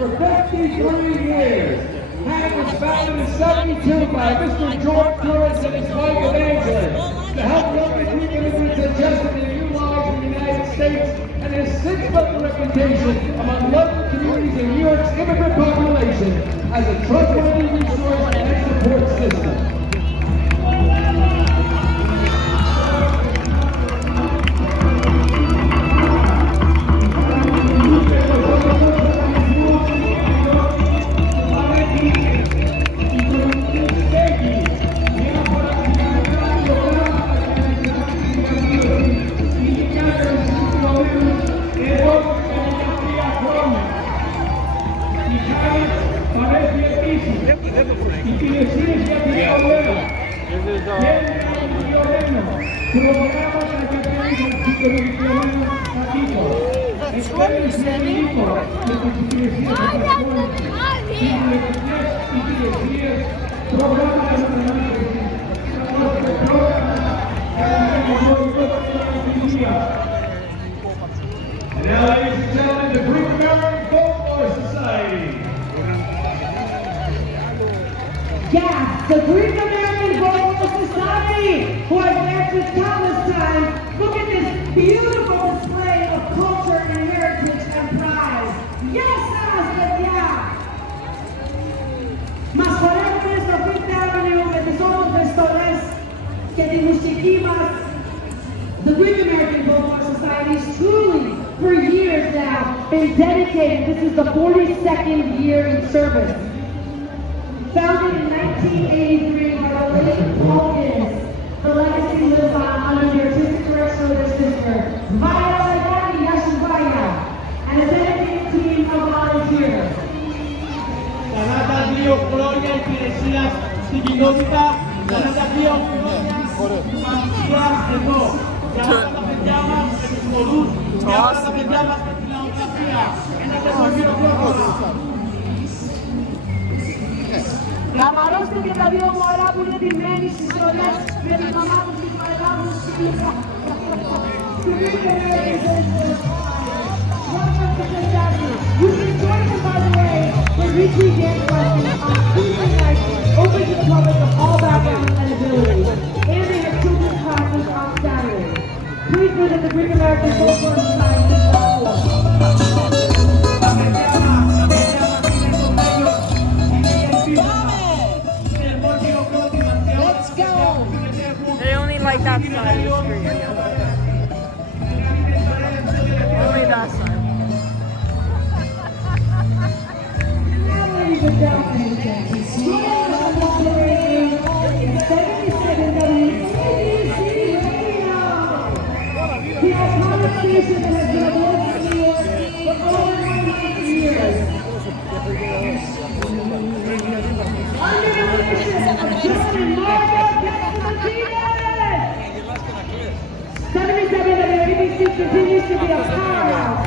for 53 years. Hank was founded in 72 by Mr. George Flores and his wife Evangeline to help young Greek immigrants adjust to their new lives in the United States, and has since built a reputation among local communities in New York's immigrant population as a trustworthy resource and support system. Now, ladies and gentlemen, the Greek American Folklore Society. Yeah, the Greek American Folklore Society, who I've met with countless times. Look at this beautiful display of culture and heritage and pride. Yes, yeah. Μας χορεύουν στο Fifth Avenue με τις όμορφες στολές και τη μουσική μας. The Greek American Folklore Society is truly, for years now, been dedicated. This is the 42nd year in service. Founded in 1983 by the late Paul Gibbs, the legacy lives on under the artistic direction of their sister, Vaya Lagani Yashivaya, and a dedicated team of volunteers. 42 χρόνια υπηρεσίας στην κοινότητα, 42 χρόνια παρουσίας εδώ. Για όλα τα παιδιά μας με τους χορούς, για όλα τα παιδιά μας με την λαογραφία. Ένα τεσσόχυρο πρόβλημα. Καμαρώστε και τα δύο μωρά που είναι ντυμένοι στις στολές με τη μαμά τους και παρελάβουν στη γλυκά. You can join them, by the way, for weekly dance lessons on Tuesday nights, open to the public of all backgrounds and abilities. And they have children's classes on Saturday. Please visit the Greek American Folklore Society. Let's go! They only like that side of the street. Only that side. Ladies and gentlemen, join us on celebrating 77 WABC Radio. The iconic station that has been a voice of New York for over 100 years. Under the leadership of John and Margaret Martinez, 77 WABC continues to be a powerhouse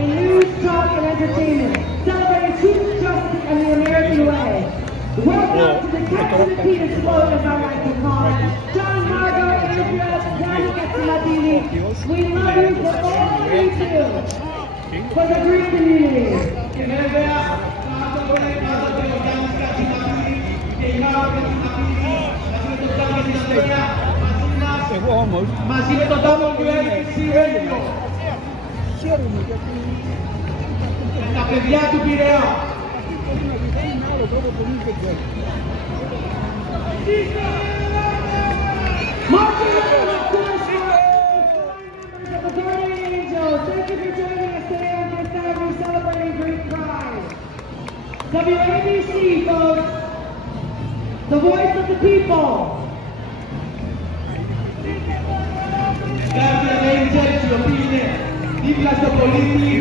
in news, talk, and entertainment, celebrating truth, justice, and the American way. Welcome to the Captain and Peter slogan, as I like to call it. John, Margot, Andrea, Danica, Saladini, we love you for all you do for the Greek community. Μαζί με το WABC Radio. Τα παιδιά του Πειραιά. WABC, folks, the voice of the people. Grazie a lei, Sergio, οποίοι είναι δίπλα στο πολίτη,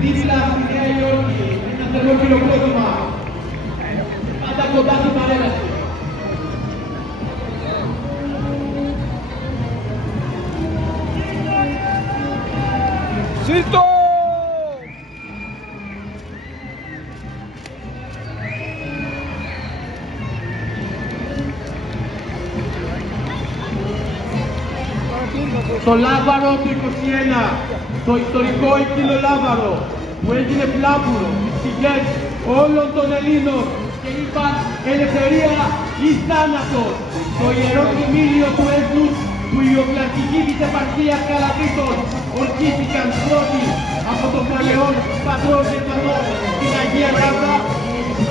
δίπλα στη Νέα Υόρκη. Ένα τερόφιλο πρότυμα. Πάντα κοντά στην παρέλαση. Ζήτω! Στο Λάβαρο του 21, στο ιστορικό Εκκύλο Λάβαρο, που έγινε πλάβουρο στις ψυχές όλων των Ελλήνων και είπαν ελευθερία ή θάνατος. Το ιερό τιμήλιο του έθνους του Ιωκλαστική της επαρχίας Καλαβρίτων ορκίστηκαν πρώτοι από τον παλαιόν πατρόν Γερμανό στην Αγία Λάμπρα στις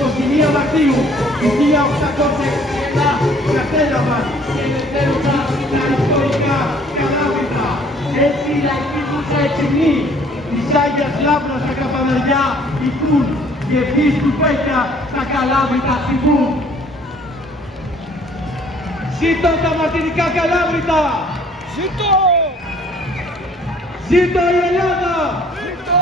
21 Μαρτίου του 1861 κατέλαβαν και ελευθέρωσαν τα ιστορικά Καλάβρητα. Έτσι οι λαϊκοί τους εξυμνοί της Άγιας Λάμπρας στα Καπαναριά ηθούν και ευθύς του Πέτια τα Καλάβρητα ηθούν. Ζήτω τα μαρτυρικά Καλάβρητα! Ζήτω! Ζήτω η Ελλάδα! Ζήτω!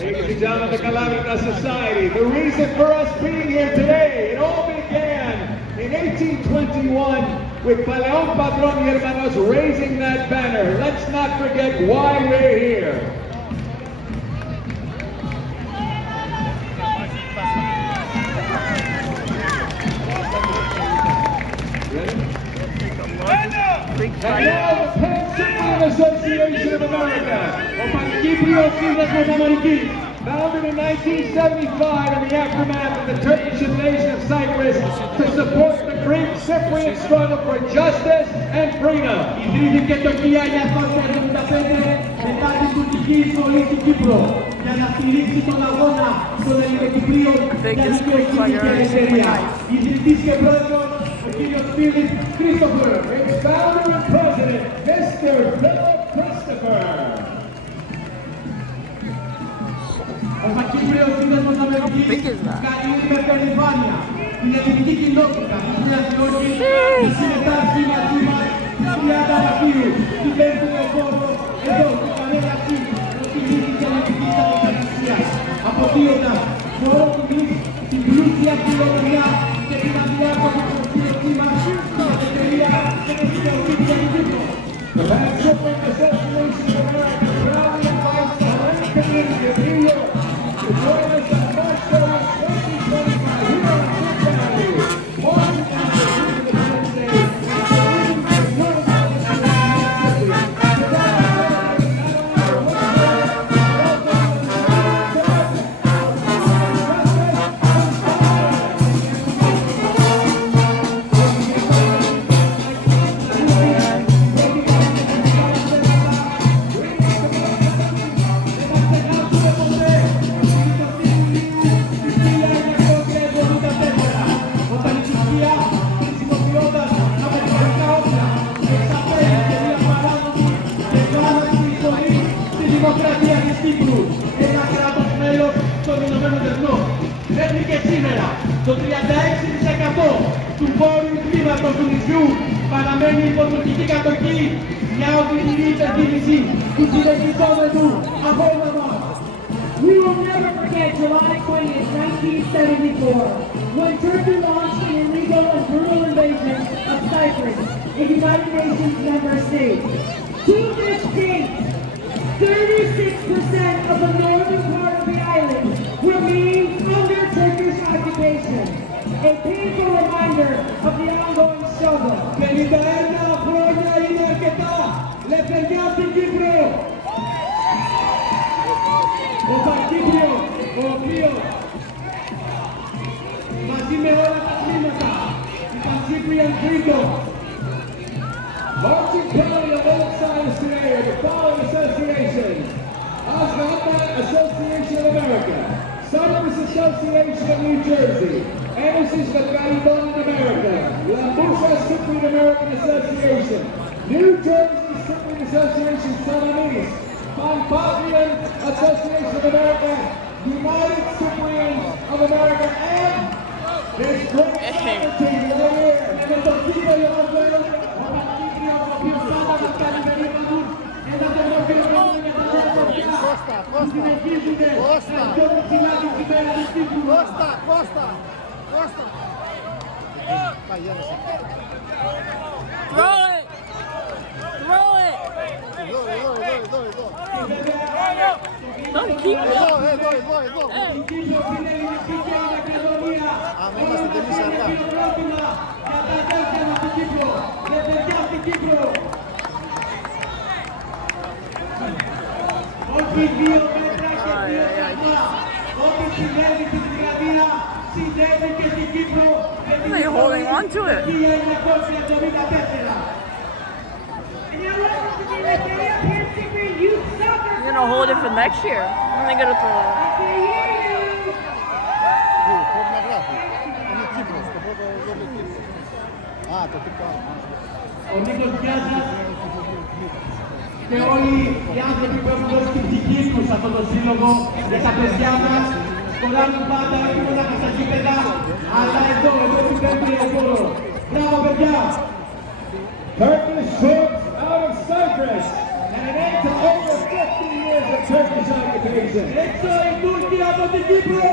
Ladies and gentlemen, the Calabrita Society, the reason for us being here today, it all began in 1821 with Paleon Padron y Hermanos raising that banner. Let's not forget why we're here. And now the Pan-Cyprian Association of America, or Pan-Cypriot Sύνδεσμος Αμερικής, founded in 1975 in the aftermath of the Turkish invasion of Cyprus to support the Greek Cypriot struggle for justice and freedom. Ιδρύθηκε το 1975 μετά την τουρκική εισβολή στην Κύπρο για να στηρίξει τον αγώνα των Ελληνοκυπρίων για δικαιοσύνη και ελευθερία. Ιδρυτής και πρόεδρος ο κύριος Φίλιπ Κρίστοφερ. Its founder and president, Mr. Philip Christopher. Ο Πακύπριος Σύνδεσμος Αμερικής κάνει υπερπερηφάνεια την ελληνική κοινότητα που μοιάζει όχι να συμμετάσχει μαζί μας στην 30 Μαρτίου του 5ου αιώνα εδώ στην παρέλαση της ελληνικής ελληνικής ανεξαρτησίας, αποδίοντας σε όλο την πλούσια κληρονομιά και την αδιάκοπη προσφύγωσή μας στην ελευθερία και την δικαιοσύνη για την Κύπρο. The Pan-Cyprian Association of America proudly invites the American of New York to join us on March 3rd, 2025 here on Fifth Avenue, Washington, D.C., the United States. Δημοκρατία της Κύπρου, ένα κράτος μέλος των Ηνωμένων Εθνών. Μέχρι και σήμερα, το 36% του βόρειου τμήματος του νησιού παραμένει υπό τουρκική κατοχή, μια οδυνηρή υπερκίνηση που συνεχιζόμενου αγώνα μας. We will never forget July 20th, 1974, when Turkey launched an illegal and brutal invasion of Cyprus, a United Nations member state. To this date, 36% of the northern part of the island remains under Turkish occupation. A painful reminder of the ongoing struggle. 51 χρόνια είναι αρκετά. Λευτεριά στην Κύπρο. Ο Πακύπριος, ο οποίος μαζί με όλα τα τμήματα, η Pan-Cyprian Freedom, Marching proudly alongside us today are the following associations: Osnaka Association of America, Cyprus Association of New Jersey, Anderson's Galibon in America, Lambusa Cypriot American Association, New Jersey Cypriot Association Salamis, Pampatrian Association of America, United Cyprians of America, and this great sovereignty right here. με το κύριο Ιωάννη, ο Πακύπριος, ο οποίος πάντα μας κάνει περίπατους, ένα τερματιωμένο για τα νέα χωριά, που συνεχίζονται να πιο ψηλά την σημαία της Κύπρου. Κώστα! Throw it! Throw it! Εδώ! Don't keep it. Εδώ! Η Κύπρος είναι ελληνική και η Μακεδονία. Αν είμαστε κι εμείς αργά. Για τα αδέρφια μας στην Κύπρο. Λευτεριά στην Κύπρο. οι 2 μέτρα και 2 σταθμά. Ό,τι συνέβη στην Τριαδία συνέβη και στην Κύπρο με την They're holding on to it. 1974. And now welcome to the Liberia Pan Cyprian Youth Soccer You're gonna hold it for next year. When they gonna throw it? I can hear you. Πρέπει να γράφει. Είναι Κύπρος, το πρώτο λόγο Κύπρος. Α, το τι κάνω. Ο Νίκος Γιάζας και όλοι οι άνθρωποι που έχουν δώσει την ψυχή τους σε αυτό το σύλλογο για τα παιδιά μας σκοράρουν πάντα όχι μόνο στα γήπεδα αλλά εδώ στην πέμπτη εφόρο. Μπράβο παιδιά! Turkish troops out of Cyprus and an end to over 50 years of Turkish occupation. Έξω οι Τούρκοι από την Κύπρο!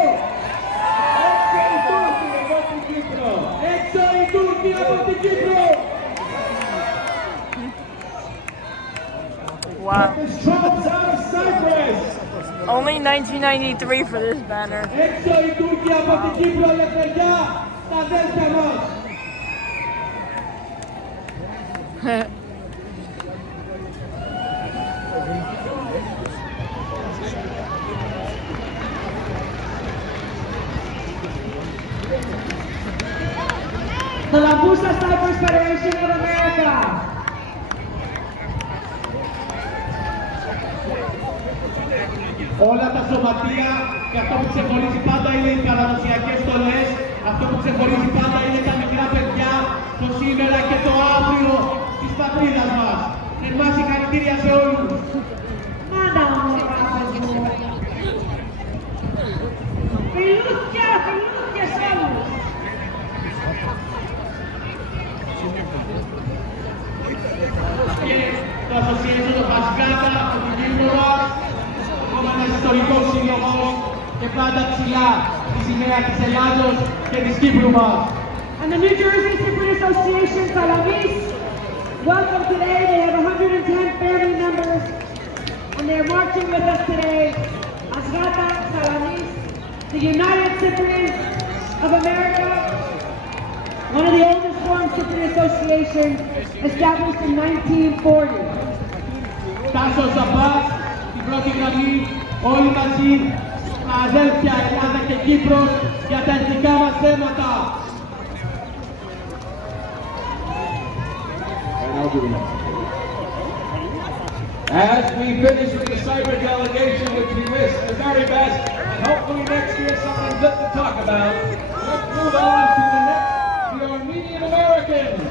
Έξω οι Τούρκοι από την Κύπρο! Έξω οι Τούρκοι από την Κύπρο! Wow. Turkish troops out of Cyprus! Only 1993 for this banner. Έξω οι Τούρκοι από την Κύπρο, ελευθεριά στα αδέλφια μας! The Lambusa Cyprus Federation of America. Όλα τα σωματεία και αυτό που ξεχωρίζει πάντα είναι οι παραδοσιακές στολές, αυτό που ξεχωρίζει πάντα είναι τα μικρά παιδιά, το σήμερα και το αύριο της πατρίδας μας. Θερμά συγχαρητήρια σε όλους. Μάνα μου, αγάπες μου. Φιλούθια, φιλούθια σε όλους. Και το Association of Baskata, από την Κύπρο μας, ακόμα ένας ιστορικός σύλλογος και πάντα ψηλά η σημαία της Ελλάδος και της Κύπρου μας. And the New Jersey Cypriot Association, Salamis, welcome today. They have 110 family members, and they are marching with us today. Asgata, Salamis, the United Cypriots of America, one of the oldest formed Cypriot associations, established in 1940. Τάσος Ζαμπάς, στην πρώτη γραμμή, όλοι μαζί, τα αδέλφια Ελλάδα και Κύπρος για τα εθνικά μας θέματα. As we finish with the cyber delegation, which we wish the very best, and hopefully next year something good to talk about, let's move on to the next, the Armenian Americans.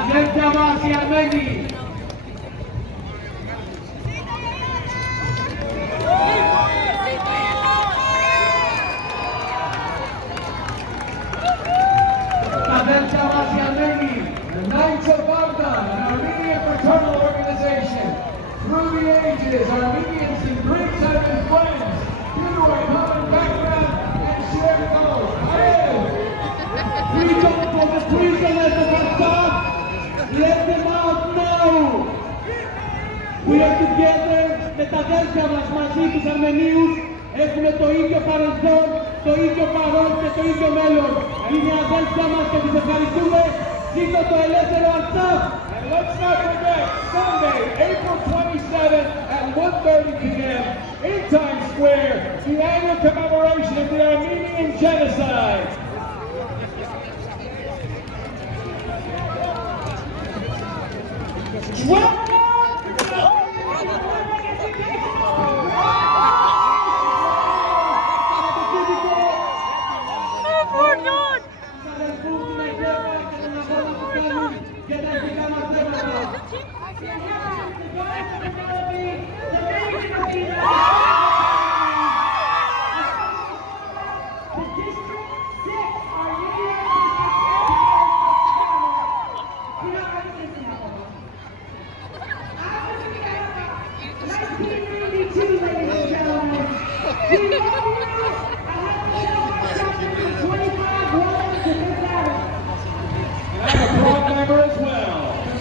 Αδέλφια μας οι Αρμένοι. Adventure Armeni, the Knights of Varda, an Armenian fraternal organization. Through the ages, Armenians and Greeks have been friends due to a common background and shared goals. Freedom for the prisoners of Assad, let them out now. We are together με τα αδέλφια μας μαζί τους Αρμενίους. Έχουμε το ίδιο παρελθόν, το ίδιο παρόν και το ίδιο μέλλον. Είναι αδέλφια μας και τους ευχαριστούμε. Ζήτω το ελεύθερο Αρτσάχ. And let's not forget, Sunday, April 27th at 1:30 p.m. in Times Square, the annual commemoration of the Armenian Genocide.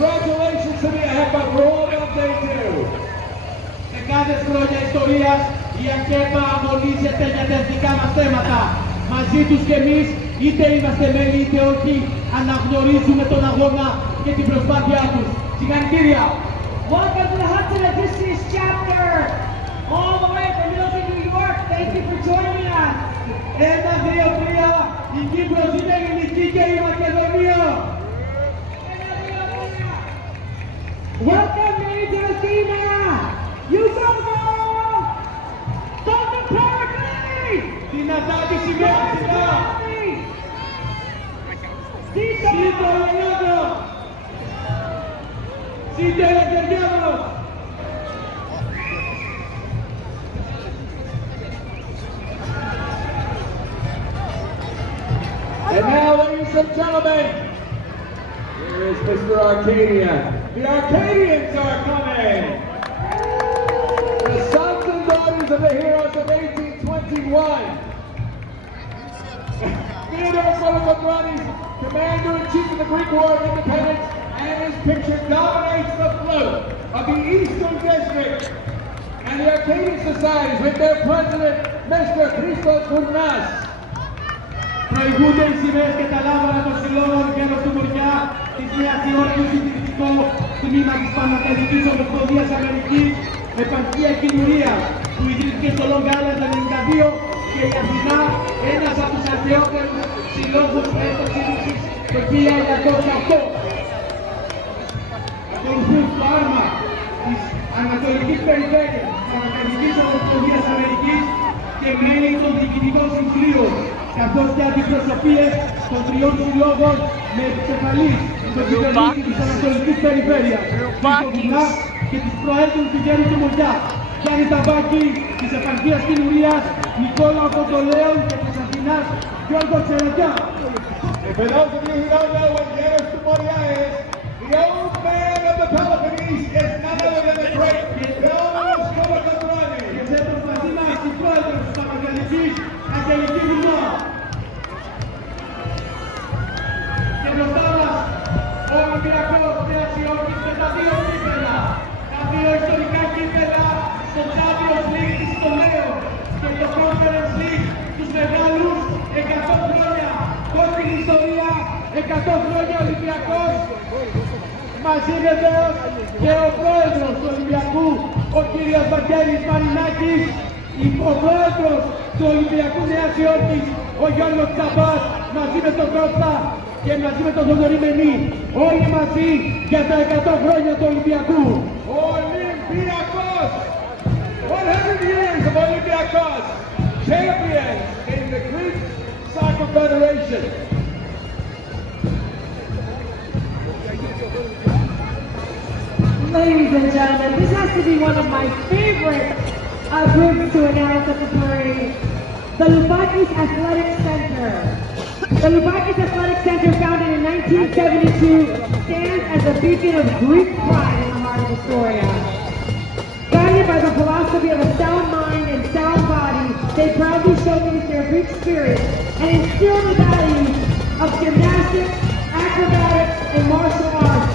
Congratulations to me, I have my broad update too. Δεκάδες χρόνια ιστορίας, η ΑΚΕΠΑ αγωνίζεται για τα εθνικά μας θέματα. Μαζί τους και εμείς, είτε είμαστε μέλη είτε όχι, αναγνωρίζουμε τον αγώνα και την προσπάθειά τους. Συγχαρητήρια! Welcome to the Hudson Odysseus chapter all the way from Milton, New York. Thank you for joining us. 1-2-3, η Κύπρος είναι ελληνική και η Μακεδονία. Welcome, Mary Athena. You go, girl. Dr. Pericles. Δυνατά τη σημαία ψηλά. Σύντε Ελληνιάδο. Σύντε Ελευθεριάδο. And now, ladies and gentlemen, here is Mr. Arcadia. The Arcadians are coming. The sons and daughters of the heroes of 1821. Theodore Kolokodranis, Commander-in-Chief of the Greek War of Independence, and his picture dominates the float of the Eastern District. And the Arcadian Societies with their president, Mr. Christos Kournas. Προηγούνται οι σημαίες και τα λάβαρα των συλλόγων Γέρος του Μοριά, της Νέας Υόρκης, συντηρητικό τμήμα της Παναθηναϊκής Ομοσπονδίας Αμερικής, επαρχία Κοινουρία, που ιδρύθηκε στο Long Island το 1992 και η Αθηνά, ένας από τους αρχαιότερους συλλόγους ένταξης το 1908. Ακολουθούν το άρμα της Ανατολικής Περιφέρειας, της Παναθηναϊκής Ομοσπονδίας Αμερικής και μέλη των διοικητικών συμβουλίων, καθώς και αντιπροσωπείες των τριών συλλόγων με επικεφαλής τον κυβερνήτη της Ανατολικής Περιφέρειας, τον Κουλά και τους προέδρους του Γέρου του Μοριά, Γιάννη Ταμπάκη της επαρχίας Κοινουρίας, Νικόλαο Κοντολέων και της Αθηνάς, Γιώργο Τσεροτιά. And for those of you who don't know what Γέρος του Μοριά is, the old man of the Peloponnese is none other than the great Theodorus Kolokodranis. Και σε τον μαζί μας η πρόεδρος της Παπαγγελικής Αγγελική Βουλά. Και μπροστά μας ο Ολυμπιακός Νέας Υόρκης με τα δύο κύπελα. Τα δύο ιστορικά κύπελα στο Champions League της Τολέο και το Conference League τους μεγάλους 100 χρόνια. Κόκκινη ιστορία, 100 χρόνια Ολυμπιακός. Μαζί βεβαίως και ο πρόεδρος του Ολυμπιακού, ο κύριος Βαγγέλης Μαρινάκης, ο πρόεδρος του Ολυμπιακού Νέας Υόρκης, ο Γιώργος Τσαμπάς, μαζί με τον Κώστα και μαζί με τον Θοδωρή Μενή, όλοι μαζί για τα 100 χρόνια του Ολυμπιακού. Ολυμπιακός! 100 years of Olympiacos, champions in the Greek Soccer Federation. Ladies and gentlemen, this has to be one of my favorite groups to announce at the parade. The Loubakis Athletic Center. The Loubakis Athletic Center, founded in 1972, stands as a beacon of Greek pride in the heart of Astoria. Guided by the philosophy of a sound mind and sound body, they proudly showcase their Greek spirit and instill the values of gymnastics, acrobatics, and martial arts.